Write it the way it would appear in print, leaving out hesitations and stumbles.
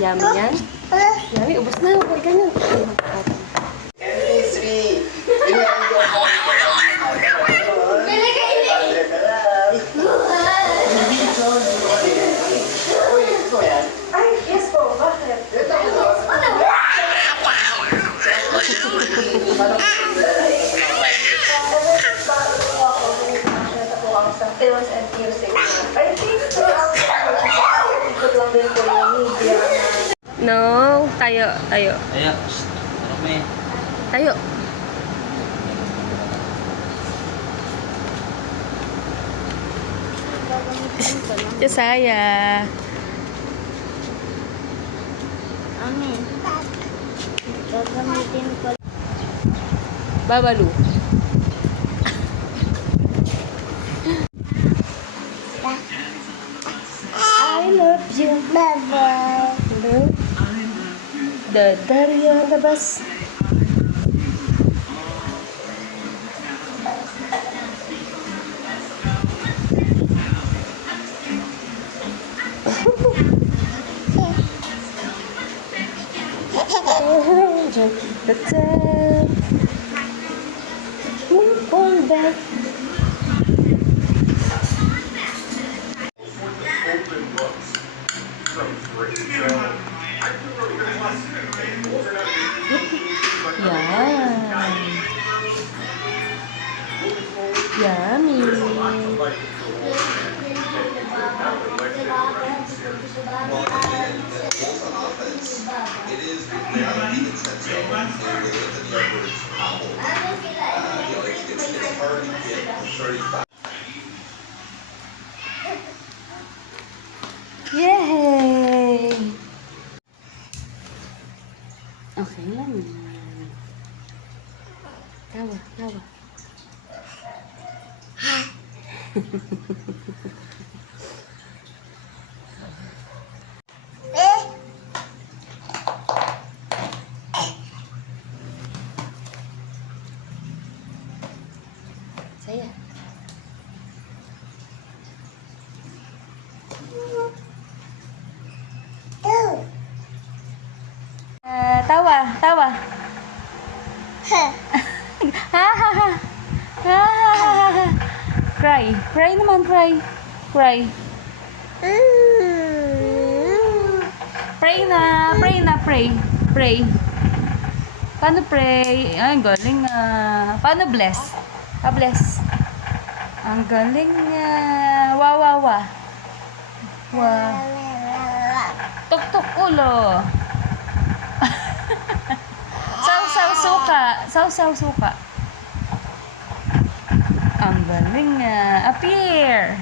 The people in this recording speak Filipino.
Yummy yan? Yummy, ubos na. Huwag ganyan. Ay, yes po. Bakit? Films and music. I think so. Ikot lang din po yung media. No, tayo. Ayo, Rome. Tayo. Josaya. Amin. Gagamitin ko. Babalu. I love you. Bye-bye. Dadari ang labas. Pull back. Yummy. Yay! Okay lang. Tawa. Saya. Tawa. Cry naman, cry. Pray na, pray. Paano pray? Ay, galing nga. Paano bless? Bless. Ang galing nga. Wa. Tuk ulo. Saw suka. Ang galing nga. Appear.